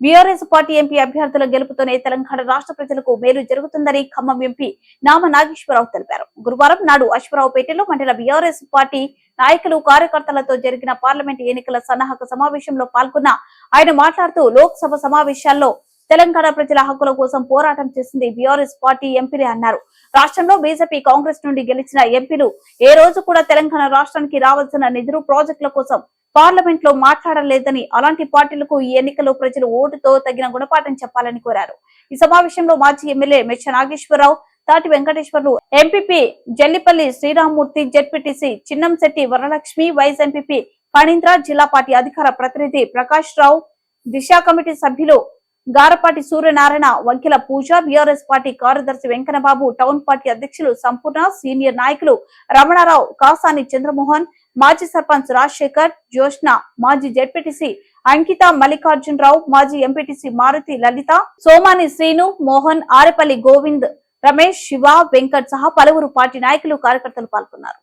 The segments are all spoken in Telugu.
బీఆర్ఎస్ పార్టీ ఎంపీ అభ్యర్థుల గెలుపుతోనే తెలంగాణ రాష్ట్ర ప్రజలకు మేలు జరుగుతుందని ఖమ్మం ఎంపీ నామ నాగేశ్వరరావు తెలిపారు. గురువారం నాడు అశ్వరావుపేటలో మండల బీఆర్ఎస్ పార్టీ నాయకులు కార్యకర్తలతో జరిగిన పార్లమెంట్ ఎన్నికల సన్నాహక సమావేశంలో పాల్గొన్న ఆయన మాట్లాడుతూ లోక్సభ సమావేశాల్లో తెలంగాణ ప్రజల హక్కుల కోసం పోరాటం చేసింది బీఆర్ఎస్ పార్టీ ఎంపీలే అన్నారు. రాష్ట్రంలో బీజేపీ కాంగ్రెస్ నుండి గెలిచిన ఎంపీలు ఏ రోజు కూడా తెలంగాణ రాష్ట్రానికి రావాల్సిన నిధులు ప్రాజెక్టుల కోసం పార్లమెంట్లో మాట్లాడలేదని అలాంటి పార్టీలకు ఈ ఎన్నికల్లో ప్రజలు ఓటుతో తగిన గుణపాఠం చెప్పాలని కోరారు. ఈ సమావేశంలో మాజీ MLA Mecha Nageswararao Tati Venkateswarlu MPP Jallipalli Sriramamurthy ZPTC Chinnamsetti Varalakshmi vice MPP Phanindra జిల్లా పార్టీ అధికార ప్రతినిధి ప్రకాష్ రావు దిశ కమిటీ సభ్యులు గారపాటి సూర్యనారాయణ వంకిల పూజ బీఆర్ఎస్ పార్టీ కార్యదర్శి వెంకన్నబాబు టౌన్ పార్టీ అధ్యక్షులు సంపూర్ణ సీనియర్ నాయకులు రమణారావు కాసాని చంద్రమోహన్ మాజీ సర్పంచ్ రాజశేఖర్ జోష్న మాజీ జెడ్పీటీసీ అంకిత మల్లికార్జునరావు మాజీ ఎంపీటీసీ మారుతి లలిత సోమాని శ్రీను మోహన్ ఆరేపల్లి గోవింద్ రమేష్ శివ వెంకట్ సహా పలువురు పార్టీ నాయకులు కార్యకర్తలు పాల్గొన్నారు.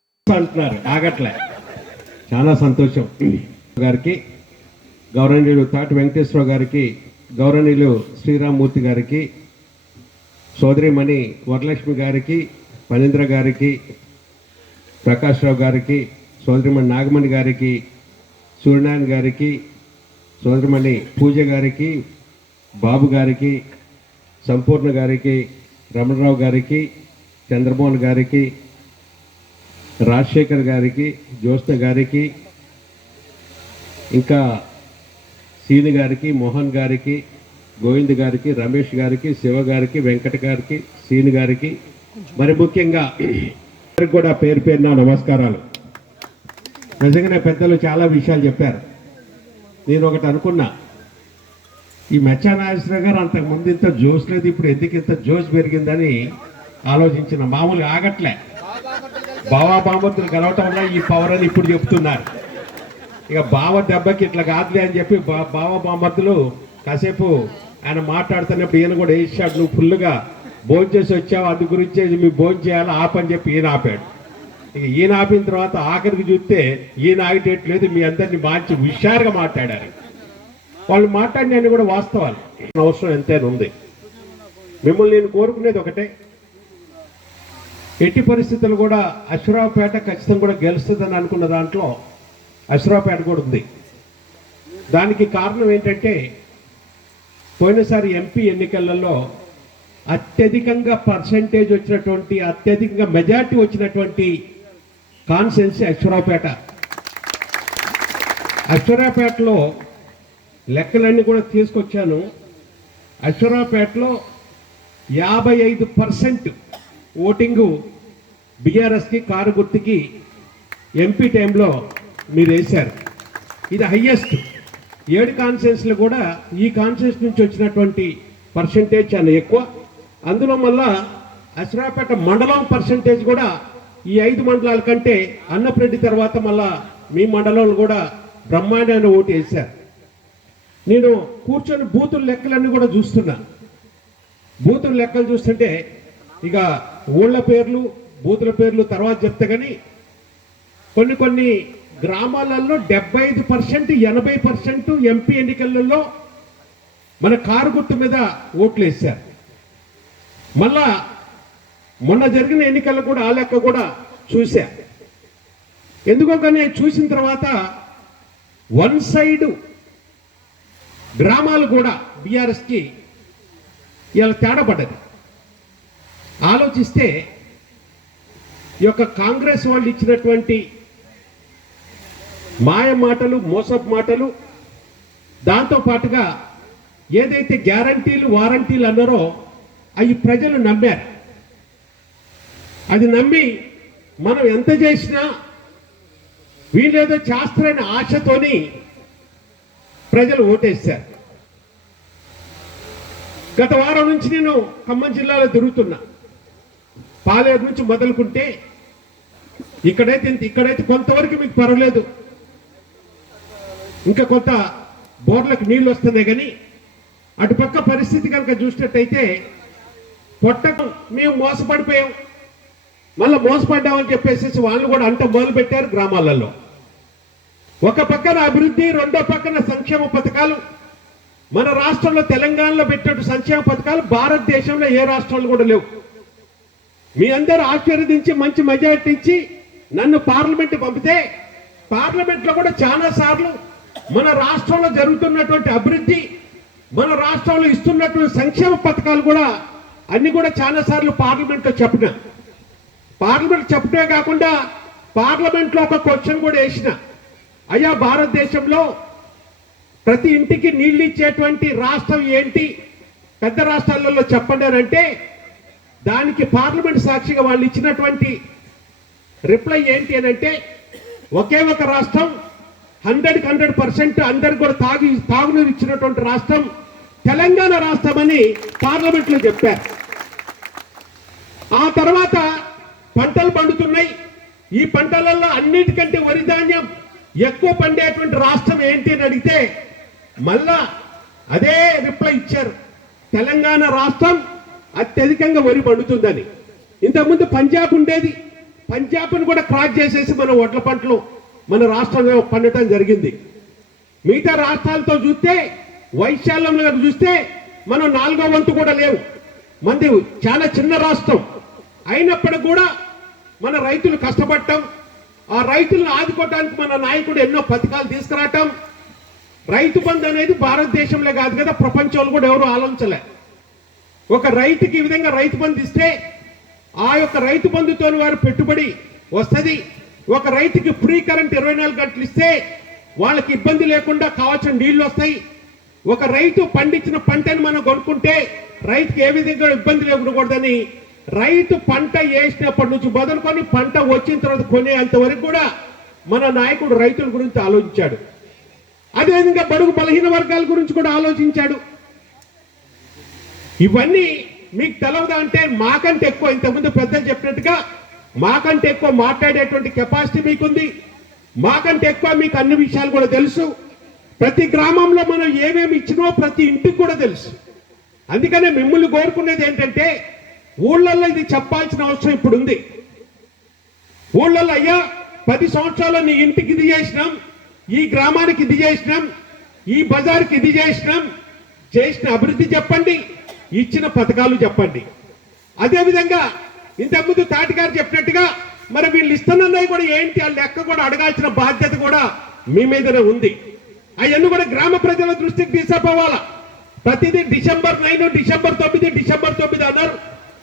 చాలా సంతోషం. గారికి గౌరవనీయులు తాటి వెంకటేశ్వర గారికి గౌరవనీయులు శ్రీరామ్మూర్తి గారికి సోదరిమణి వరలక్ష్మి గారికి పనీంద్ర గారికి ప్రకాష్ రావు గారికి సోదరిమణి నాగమణి గారికి సూర్యనారాయణ గారికి సోదరిమణి పూజ గారికి బాబు గారికి సంపూర్ణ గారికి రమణరావు గారికి చంద్రమోహన్ గారికి రాజశేఖర్ గారికి జ్యోత్స్న గారికి ఇంకా సీని గారికి మోహన్ గారికి గోవింద్ గారికి రమేష్ గారికి శివ గారికి వెంకట గారికి సీని గారికి. మరి ముఖ్యంగా కూడా పేరు పేరున నమస్కారాలు. నిజంగానే పెద్దలు చాలా విషయాలు చెప్పారు. నేను ఒకటి అనుకున్నా. ఈ మెచ్చా నాగేశ్వర గారు అంతకు ముందు ఇంత జోష్ లేదు ఇప్పుడు ఎందుకు ఇంత జోష్ పెరిగిందని ఆలోచించిన. మామూలు ఆగట్లే. బావా బామతులు కలవటం వల్ల ఈ పవర్ అని ఇప్పుడు చెప్తున్నారు. ఇక బావ దెబ్బకి ఇట్లా కాదులే అని చెప్పి బా- బావ బామతులు కాసేపు ఆయన మాట్లాడుతున్నప్పుడు ఈయన కూడా వేసాడు నువ్వు ఫుల్గా భోజనం చేసి వచ్చావు అందు గురించి మీ భోజనం చేయాలి ఆపని చెప్పి ఈయన ఆపాడు. ఇక ఈయన ఆపిన తర్వాత ఆఖరికి చూస్తే ఈయన ఆగిటేట్లేదు మీ అందరిని మార్చి హుషారుగా మాట్లాడారు. వాళ్ళు మాట్లాడినవి కూడా వాస్తవాలు. అవసరం ఎంతైనా ఉంది. మిమ్మల్ని నేను కోరుకునేది ఒకటే. ఎట్టి పరిస్థితులు కూడా అశ్వరావుపేట ఖచ్చితంగా కూడా గెలుస్తుందని అనుకున్న దాంట్లో అశ్రాపేట కూడా ఉంది. దానికి కారణం ఏంటంటే పోయినసారి ఎంపీ ఎన్నికలలో అత్యధికంగా పర్సంటేజ్ వచ్చినటువంటి అత్యధికంగా మెజార్టీ వచ్చినటువంటి కాన్సెన్సీ అశ్వరావుపేట అశ్వరావుపేటలో లెక్కలన్నీ కూడా తీసుకొచ్చాను. అశ్వరావుపేటలో యాభై ఐదు పర్సెంట్ ఓటింగు బీఆర్ఎస్కి కారు గుర్తుకి ఎంపీ టైంలో మీరు వేశారు. ఇది హయ్యెస్ట్ ఏడు కాన్సెన్స్లు కూడా ఈ కాన్సెన్స్ నుంచి వచ్చినటువంటి పర్సంటేజ్ చాలా ఎక్కువ. అందులో మళ్ళా అశ్రాపేట మండలం పర్సంటేజ్ కూడా ఈ ఐదు మండలాల కంటే అన్నప్రెడ్డి తర్వాత మళ్ళా మీ మండలంలో కూడా బ్రహ్మాండమైన ఓటు వేశారు. నేను కూర్చొని బూతుల లెక్కలన్నీ కూడా చూస్తున్నా. బూతుల లెక్కలు చూస్తుంటే ఇక ఊళ్ళ పేర్లు బూతుల పేర్లు తర్వాత చెప్తే కానీ కొన్ని కొన్ని గ్రామాలలో డెబ్బై ఐదు పర్సెంట్ ఎనభై పర్సెంట్ ఎంపీ ఎన్నికలలో మన కారు గుర్తు మీద ఓట్లు వేశారు. మళ్ళా మొన్న జరిగిన ఎన్నికల్లో కూడా ఆ లెక్క కూడా చూశా ఎందుకో కానీ చూసిన తర్వాత వన్ సైడ్ గ్రామాలు కూడా బీఆర్ఎస్కి ఇలా తేడా పడ్డది. ఆలోచిస్తే ఈ యొక్క కాంగ్రెస్ వాళ్ళు ఇచ్చినటువంటి మాయ మాటలు మోసపు మాటలు దాంతో పాటుగా ఏదైతే గ్యారంటీలు వారంటీలు అన్నారో అవి ప్రజలు నమ్మారు. అది నమ్మి మనం ఎంత చేసినా వీళ్ళేదో చేస్తారని ఆశతోని ప్రజలు ఓటేశారు. గత వారం నుంచి నేను ఖమ్మం జిల్లాలో తిరుగుతున్నా. పాలేరు నుంచి మొదలుకుంటే ఇక్కడైతే ఇక్కడైతే కొంతవరకు మీకు పర్వాలేదు. ఇంకా కొంత బోర్లకు నీళ్ళు వస్తున్నాయి కానీ అటుపక్క పరిస్థితి కనుక చూసినట్టయితే పొట్టకు మేము మోసపడిపోయాం. మళ్ళీ మోసపడ్డామని చెప్పేసి వాళ్ళు కూడా అంట మొదలు పెట్టారు గ్రామాలలో. ఒక పక్కన అభివృద్ధి రెండో పక్కన సంక్షేమ పథకాలు. మన రాష్ట్రంలో తెలంగాణలో పెట్టినట్టు సంక్షేమ పథకాలు భారతదేశంలో ఏ రాష్ట్రంలో కూడా లేవు. మీ అందరూ ఆశీర్వదించి మంచి మెజార్టీ ఇచ్చి నన్ను పార్లమెంట్ పంపితే పార్లమెంట్లో కూడా చాలా సార్లు మన రాష్ట్రంలో జరుగుతున్నటువంటి అభివృద్ధి మన రాష్ట్రంలో ఇస్తున్నటువంటి సంక్షేమ పథకాలు కూడా అన్ని కూడా చాలా సార్లు చెప్పిన. పార్లమెంట్ చెప్పడమే కాకుండా పార్లమెంట్లో ఒక క్వశ్చన్ కూడా వేసిన. అయ్యా భారతదేశంలో ప్రతి ఇంటికి నీళ్ళు ఇచ్చేటువంటి రాష్ట్రం ఏంటి? పెద్ద రాష్ట్రాలలో చెప్పండి అని అంటే దానికి పార్లమెంట్ సాక్షిగా వాళ్ళు ఇచ్చినటువంటి రిప్లై ఏంటి అని అంటే ఒకే ఒక రాష్ట్రం హండ్రెడ్ హండ్రెడ్ పర్సెంట్ అందరికి కూడా తాగి తాగునీరు ఇచ్చినటువంటి రాష్ట్రం తెలంగాణ రాష్ట్రం అని పార్లమెంట్లో చెప్పారు. ఆ తర్వాత పంటలు పండుతున్నాయి. ఈ పంటలలో అన్నిటికంటే వరి ధాన్యం ఎక్కువ పండేటువంటి రాష్ట్రం ఏంటి అని అడిగితే మళ్ళా అదే రిప్లై ఇచ్చారు. తెలంగాణ రాష్ట్రం అత్యధికంగా వరి పండుతుందని. ఇంతకుముందు పంజాబ్ ఉండేది. పంజాబ్ను కూడా క్రాస్ చేసేసి మన వడ్ల పంటలు మన రాష్ట్రంలో పండటం జరిగింది. మిగతా రాష్ట్రాలతో చూస్తే వైశాల్యంలో చూస్తే మనం నాలుగో వంతు కూడా లేవు. మంది చాలా చిన్న రాష్ట్రం. అయినప్పటికీ కూడా మన రైతులు కష్టపడటం ఆ రైతులను ఆదుకోవటానికి మన నాయకుడు ఎన్నో పథకాలు తీసుకురావటం రైతు బంధు అనేది భారతదేశంలో కాదు కదా ప్రపంచంలో కూడా ఎవరు ఆలోచించలే. ఒక రైతుకి ఈ విధంగా రైతు బంధు ఇస్తే ఆ యొక్క రైతు బంధుతో వారు పెట్టుబడి వస్తుంది. ఒక రైతుకి ఫ్రీ కరెంట్ ఇరవై నాలుగు గంటలు ఇస్తే వాళ్ళకి ఇబ్బంది లేకుండా కావాల్సిన నీళ్ళు వస్తాయి. ఒక రైతు పండించిన పంటని మనం కొనుక్కుంటే రైతుకి ఏ విధంగా ఇబ్బంది లేకూడదని రైతు పంట వేసినప్పటి నుంచి మొదలుకొని పంట వచ్చిన తర్వాత కొనేంత వరకు కూడా మన నాయకుడు రైతుల గురించి ఆలోచించాడు. అదేవిధంగా బడుగు బలహీన వర్గాల గురించి కూడా ఆలోచించాడు. ఇవన్నీ మీకు తెలవదా అంటే మాకంటే ఎక్కువ ఇంతకుముందు పెద్దలు చెప్పినట్టుగా మాకంటే ఎక్కువ మాట్లాడేటువంటి కెపాసిటీ మీకుంది. మాకంటే ఎక్కువ మీకు అన్ని విషయాలు కూడా తెలుసు. ప్రతి గ్రామంలో మనం ఏమేమి ఇచ్చినో ప్రతి ఇంటికి కూడా తెలుసు. అందుకనే మిమ్మల్ని కోరుకునేది ఏంటంటే ఊళ్ళల్లో ఇది చెప్పాల్సిన అవసరం ఇప్పుడు ఉంది ఊళ్ళల్లో అయ్యా పది సంవత్సరాలు నీ ఇంటికి ఇది చేసినాం ఈ గ్రామానికి ఇది చేసినాం ఈ బజార్కి ఇది చేసినాం చేసిన అభివృద్ధి చెప్పండి ఇచ్చిన పథకాలు చెప్పండి. అదేవిధంగా ఇంతకుముందు తాటిగారు చెప్పినట్టుగా మరి వీళ్ళు ఇస్తున్నవి కూడా ఏంటి? ఆ లెక్క కూడా అడగాల్సిన బాధ్యత కూడా మీ మీదనే ఉంది. అవన్నీ కూడా గ్రామ ప్రజల దృష్టికి తీసుకుపోవాలా? ప్రతిదీ డిసెంబర్ నైన్ డిసెంబర్ తొమ్మిది డిసెంబర్ తొమ్మిది అన్నారు.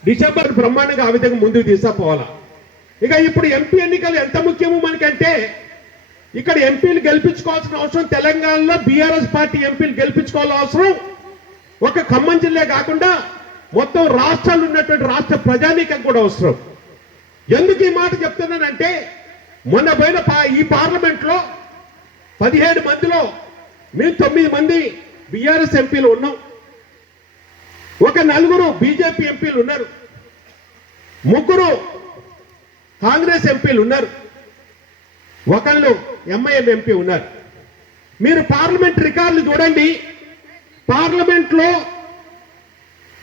డిసెంబర్ బ్రహ్మాండంగా ఆ విధంగా ముందుకు తీసుకుపోవాలా? ఇక ఇప్పుడు ఎంపీ ఎన్నికలు ఎంత ముఖ్యమో మనకంటే ఇక్కడ ఎంపీలు గెలిపించుకోవాల్సిన అవసరం తెలంగాణలో బీఆర్ఎస్ పార్టీ ఎంపీలు గెలిపించుకోవాల్సిన అవసరం ఒక ఖమ్మం జిల్లా కాకుండా మొత్తం రాష్ట్రాలు ఉన్నటువంటి రాష్ట్ర ప్రజానీకం కూడా అవసరం. ఎందుకు ఈ మాట చెప్తున్నానంటే మొన్న పోయిన ఈ పార్లమెంట్లో పదిహేడు మందిలో మేము తొమ్మిది మంది బీఆర్ఎస్ ఎంపీలు ఉన్నాం. ఒక నలుగురు బీజేపీ ఎంపీలు ఉన్నారు. ముగ్గురు కాంగ్రెస్ ఎంపీలు ఉన్నారు. ఒకళ్ళు ఎంఐఎం ఎంపీ ఉన్నారు. మీరు పార్లమెంట్ రికార్డులు చూడండి. పార్లమెంట్లో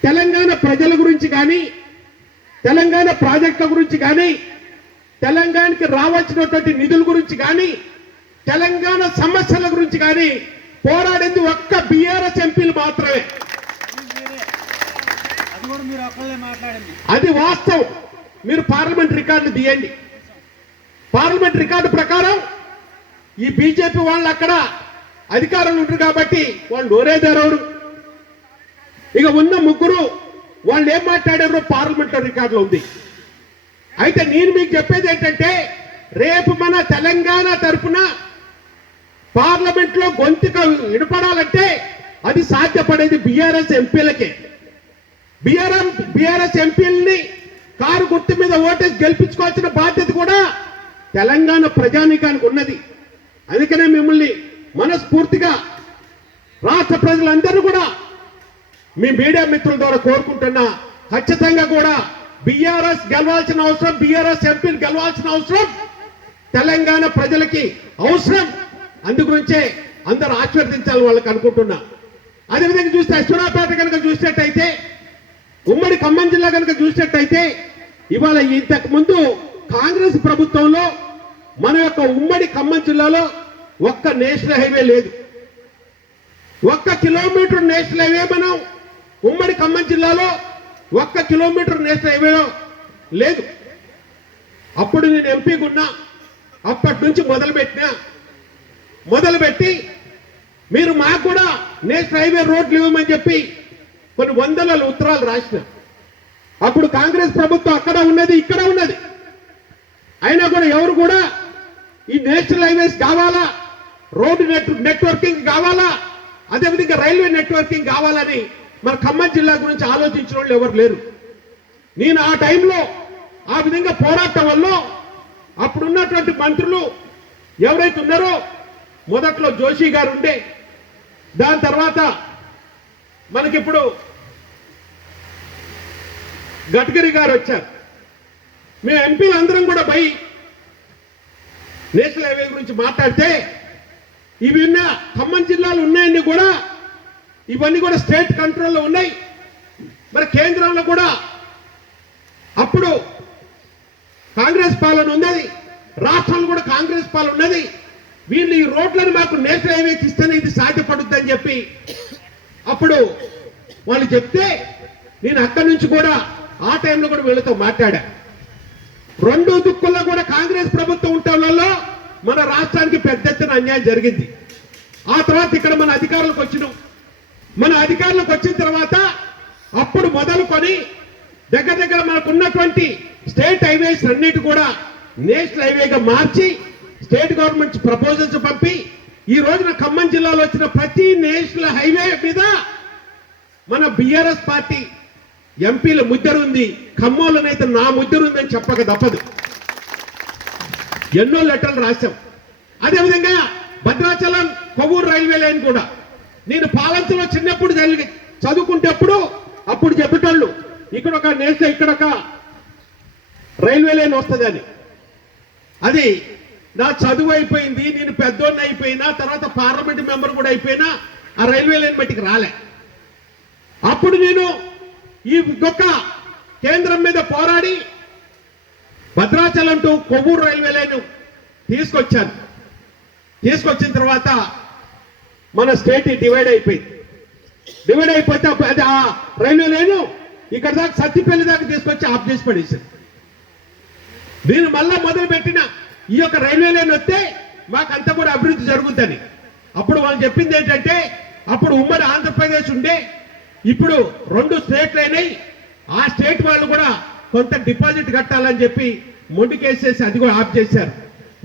తెలంగాణ ప్రజల గురించి కానీ తెలంగాణ ప్రాజెక్టుల గురించి కానీ తెలంగాణకి రావాల్సినటువంటి నిధుల గురించి కానీ తెలంగాణ సమస్యల గురించి కానీ పోరాడింది ఒక్క బీఆర్ఎస్ ఎంపీలు మాత్రమే. అది వాస్తవం. మీరు పార్లమెంట్ రికార్డులు తీయండి. పార్లమెంట్ రికార్డు ప్రకారం ఈ బీజేపీ వాళ్ళు అక్కడ అధికారంలో ఉంటారు కాబట్టి వాళ్ళు నోరేదారవరు ఇక ఉన్న ముగ్గురు వాళ్ళు ఏం మాట్లాడారో పార్లమెంట్ రికార్డులో ఉంది. అయితే నేను మీకు చెప్పేది ఏంటంటే రేపు మన తెలంగాణ తరఫున పార్లమెంట్లో గొంతుక వినపడాలంటే అది సాధ్యపడేది బీఆర్ఎస్ ఎంపీలకే. బీఆర్ఎం బీఆర్ఎస్ ఎంపీలని కారు గుర్తు మీద ఓటేసి గెలిపించుకోవాల్సిన బాధ్యత కూడా తెలంగాణ ప్రజానీకానికి ఉన్నది. అందుకనే మిమ్మల్ని మనస్ఫూర్తిగా రాష్ట్ర ప్రజలందరూ కూడా మీ మీడియా మిత్రుల ద్వారా కోరుకుంటున్నా ఖచ్చితంగా కూడా బీఆర్ఎస్ గెలవాల్సిన అవసరం బీఆర్ఎస్ ఎంపీలు గెలవాల్సిన అవసరం తెలంగాణ ప్రజలకి అవసరం. అందుగురించే అందరూ ఆశీర్వదించాలి వాళ్ళకి అనుకుంటున్నా. అదేవిధంగా చూస్తే అశ్వనాపేట కనుక చూసినట్టయితే ఉమ్మడి ఖమ్మం జిల్లా కనుక చూసినట్టయితే ఇవాళ ఇంతకు ముందు కాంగ్రెస్ ప్రభుత్వంలో మన యొక్క ఉమ్మడి ఖమ్మం జిల్లాలో ఒక్క నేషనల్ హైవే లేదు. ఒక్క కిలోమీటర్ నేషనల్ హైవే మనం ఉమ్మడి ఖమ్మం జిల్లాలో ఒక్క కిలోమీటర్ నేషనల్ హైవే లేదు. అప్పుడు నేను ఎంపీగా ఉన్నా అప్పటి నుంచి మొదలుపెట్టిన. మొదలుపెట్టి మీరు మాకు కూడా నేషనల్ హైవే రోడ్లు ఇవ్వమని చెప్పి కొన్ని వందల ఉత్తరాలు రాసిన. అప్పుడు కాంగ్రెస్ ప్రభుత్వం అక్కడ ఉన్నది ఇక్కడ ఉన్నది. అయినా కూడా ఎవరు కూడా ఈ నేషనల్ హైవేస్ కావాలా? రోడ్డు నెట్ నెట్వర్కింగ్ కావాలా? అదేవిధంగా రైల్వే నెట్వర్కింగ్ కావాలని మన ఖమ్మం జిల్లా గురించి ఆలోచించిన వాళ్ళు ఎవరు లేరు. నేను ఆ టైంలో ఆ విధంగా పోరాటం వల్ల అప్పుడున్నటువంటి మంత్రులు ఎవరైతే ఉన్నారో మొదట్లో జోషి గారు ఉండే దాని తర్వాత మనకిప్పుడు గడ్కరీ గారు వచ్చారు. మేము ఎంపీలు అందరం కూడా పోయి నేషనల్ హైవే గురించి మాట్లాడితే ఇవి ఉన్న ఖమ్మం జిల్లాలు ఉన్నాయన్నీ కూడా ఇవన్నీ కూడా స్టేట్ కంట్రోల్లో ఉన్నాయి. మరి కేంద్రంలో కూడా అప్పుడు కాంగ్రెస్ పాలన ఉన్నది. రాష్ట్రంలో కూడా కాంగ్రెస్ పాలన ఉన్నది. వీళ్ళు ఈ రోడ్లను మాకు నేషనల్ హైవేకి ఇస్తేనే ఇది సాధ్యపడుద్దని చెప్పి అప్పుడు వాళ్ళు చెప్తే నేను అక్కడి నుంచి కూడా ఆ టైంలో కూడా వీళ్ళతో మాట్లాడా. రెండు దుక్కుల్లో కూడా కాంగ్రెస్ ప్రభుత్వం ఉండటం వల్ల మన రాష్ట్రానికి పెద్ద ఎత్తున అన్యాయం జరిగింది. ఆ తర్వాత ఇక్కడ మన అధికారులకు వచ్చినాం. మన అధికారులకు వచ్చిన తర్వాత అప్పుడు మొదలుకొని దగ్గర దగ్గర మనకున్నటువంటి స్టేట్ హైవేస్ అన్నిటి కూడా నేషనల్ హైవేగా మార్చి స్టేట్ గవర్నమెంట్ ప్రపోజల్స్ పంపి ఈ రోజున ఖమ్మం జిల్లాలో వచ్చిన ప్రతి నేషనల్ హైవే మీద మన బిఆర్ఎస్ పార్టీ ఎంపీల ముద్దరు ఉంది. ఖమ్మంలోనైతే నా ముద్దరు ఉందని చెప్పక తప్పదు. ఎన్నో లెటర్లు రాశాం. అదేవిధంగా భద్రాచలం కొవ్వూరు రైల్వే లైన్ కూడా నేను పాలంచలో చిన్నప్పుడు జరిగి చదువుకుంటేప్పుడు అప్పుడు చెప్పేటోళ్ళు ఇక్కడ ఒక నేస్తే ఇక్కడ ఒక రైల్వే లైన్ వస్తుందని. అది నా చదువు అయిపోయింది నేను పెద్దోడిని అయిపోయినా తర్వాత పార్లమెంట్ మెంబర్ కూడా అయిపోయినా ఆ రైల్వే లైన్ బట్టికి రాలే. అప్పుడు నేను ఈ యొక్క కేంద్రం మీద పోరాడి Bhadrachalam to Kovvur railway line తీసుకొచ్చాను. తీసుకొచ్చిన తర్వాత మన స్టేట్ డివైడ్ అయిపోయింది. డివైడ్ అయిపోతే అది ఆ రైల్వే లేను ఇక్కడ దాకా సత్తిపల్లి దాకా తీసుకొచ్చి ఆఫ్ చేసి పడేసాను దీన్ని మళ్ళా మొదలు పెట్టిన ఈ యొక్క రైల్వే లైన్ వస్తే మాకంతా కూడా అభివృద్ధి జరుగుతుంది అప్పుడు వాళ్ళు చెప్పింది ఏంటంటే అప్పుడు ఉమ్మడి ఆంధ్రప్రదేశ్ ఉండే ఇప్పుడు రెండు స్టేట్లు అయినాయి ఆ స్టేట్ వాళ్ళు కూడా కొంత డిపాజిట్ కట్టాలని చెప్పి మొండికేసేసి అది కూడా ఆఫ్ చేశారు.